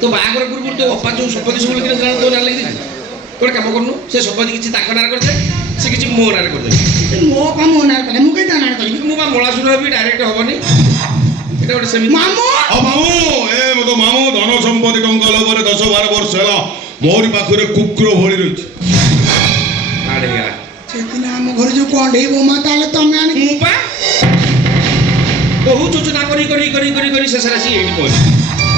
তো ବାହାଘର ପୂର୍ବରୁ ତ ଅପା ଯୋଉ ସମ୍ପତ୍ତି ସବୁ ଲେଖିଲେ ତୋ ନାଁ ଲେଖିଦେଇଛି। ଗୋଟେ କାମ କରୁନୁ ସେ ସମ୍ପତ୍ତି କିଛି ତାଙ୍କ ନାଁରେ କରିଦେ, ସେ କିଛି ମୋ ନାଁରେ କରିଦେବେ। ମୋ କଣ ମୋ ନାଁରେ କଲେ ମୁଁ କେମିତି ନାଁରେ କରିବି? ମୁଁ ବା ମଳାସୁର ହେବି, ଡାଇରେକ୍ଟ ହବନି। এটা ଗୋଟେ ସେମିତି ମାମୁଁ ମାମୁଁ ଏ ମୋ ମାମୁଁ ଧନ ସମ୍ପତ୍ତି ଟଙ୍କା ଲୋଭରେ 10-12 ବର୍ଷ ହେଲା ମୋରି ପାଖରେ କୁକୁର ଭଳି ରହିଛି। ଆଡ଼େଗା ସେଦିନ ଆମ ଘରେ ଯୋଉ କଣ୍ଢେଇ ବୋମା ତାହେଲେ ତମେ ଆଣି ମୁଁ ପା ବହୁ ଯୋଜନା କରି କରି କରି କରି କରି ଶେଷରେ ଆସି ଏଇଠି ପହଞ୍ଚି।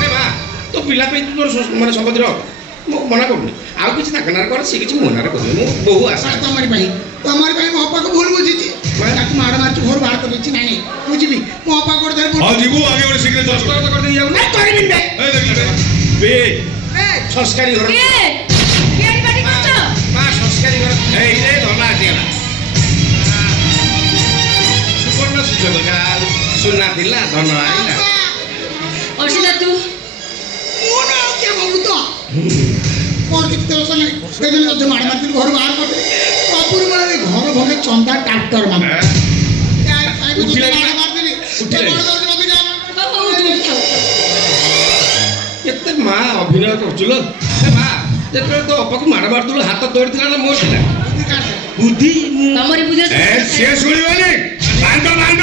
ଏ ମା ତୋ ପିଲା ପାଇଁ ତୁ ତୋର ମାନେ ସମ୍ପତ୍ତି ରଖ, ମୁଁ ମନା କରୁନି। ଆଉ କିଛି ତାଙ୍କ ନାଁରେ କର, ସେ କିଛି ମୋ ନାଁରେ କରିବେ। ମୁଁ ବହୁ ଆଶା ତମରି ପାଇଁ ମୋ ଅପାକୁ ଭୁଲ ବୁଝିଛି। ତାକୁ ମାଡ଼ ମାରୁଛୁ ଘରୁ ବାହାର କରିଦେଇଛି। ନାଇଁ ବୁଝିଲି ମୋ ଅପା ଗୋଟେ ଧରି ଆଉ ଯିବୁ ଆଗେ ଗୋଟେ ଶୀଘ୍ର ଚାଷ ଦସ୍ତଖତ କରିଦେଇ ଯାଉନା। କରିବିନି ବେ। ଏ ଦେଖିଲେ ବେ ସଂସ୍କାରୀ ଘର କିଏ ମା ସଂସ୍କାରୀ ଘର ଏଇରେ ଧନ ଆସିଗଲା। ସୁବର୍ଣ୍ଣ ସୁଯୋଗ ସୁନା ଥିଲା ଧନ ଆଇଲା। ଅର୍ଷିତା ତୁ ମୁଁ ନା ଆଉ କିଏ ବାବୁ ତ ମୋର କିଛି ଦୋଷ ନାହିଁ। ସେଦିନ ଯୋଉ ମାଡ଼ ମାରିଥିଲି ଘରୁ ବାହାର କରିଦେଲି। ବାପୁର ମାନେ ଘର ଭଙ୍ଗେ ଚନ୍ଦା ଟ୍ରାକ୍ଟର ମାମା ମାଡ଼ ମାରିଥିଲି। କେତେ ମା ଅଭିନୟ କରୁଛୁ ଲୋ। ମା ଯେତେବେଳେ ତୋ ଅପାକୁ ମାଡ଼ ମାରୁଥିଲୁ ହାତ ତୋଡ଼ିଥିଲା ନା ମୋର ଥିଲା ବୁଦ୍ଧି। ତମରି ବୁଝେ ସିଏ ଶୁଣିବନି ବାଣ୍ଡ ବାଣ୍ଡ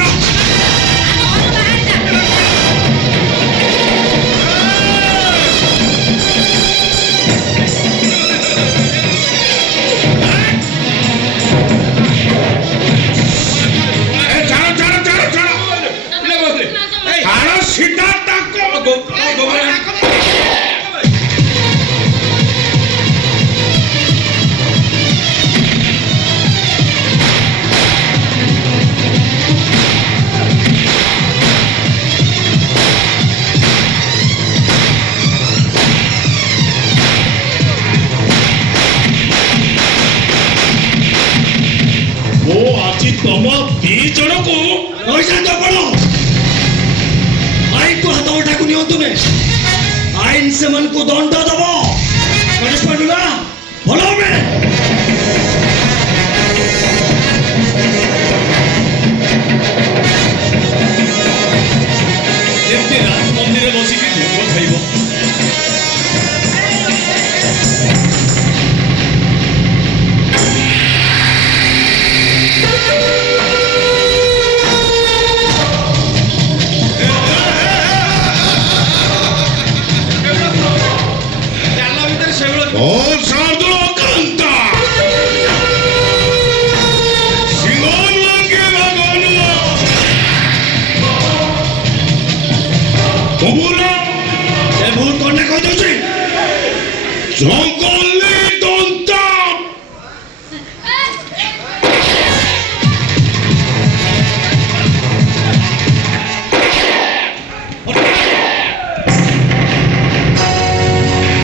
ତମ ଦି ଜଣକୁ ପଇସା ଦବଣ ଆଇନକୁ ହାତ ଉଠାକୁ ନିଅନ୍ତୁ ନେ। ଆଇନ ସେମାନଙ୍କୁ ଦଣ୍ଡ ଦବ। ଭଲ হবে। ଯେମିତି ରାଜ ମନ୍ଦିରରେ ବସିକି ଭୋଗ ଖାଇବ। জঙ্গল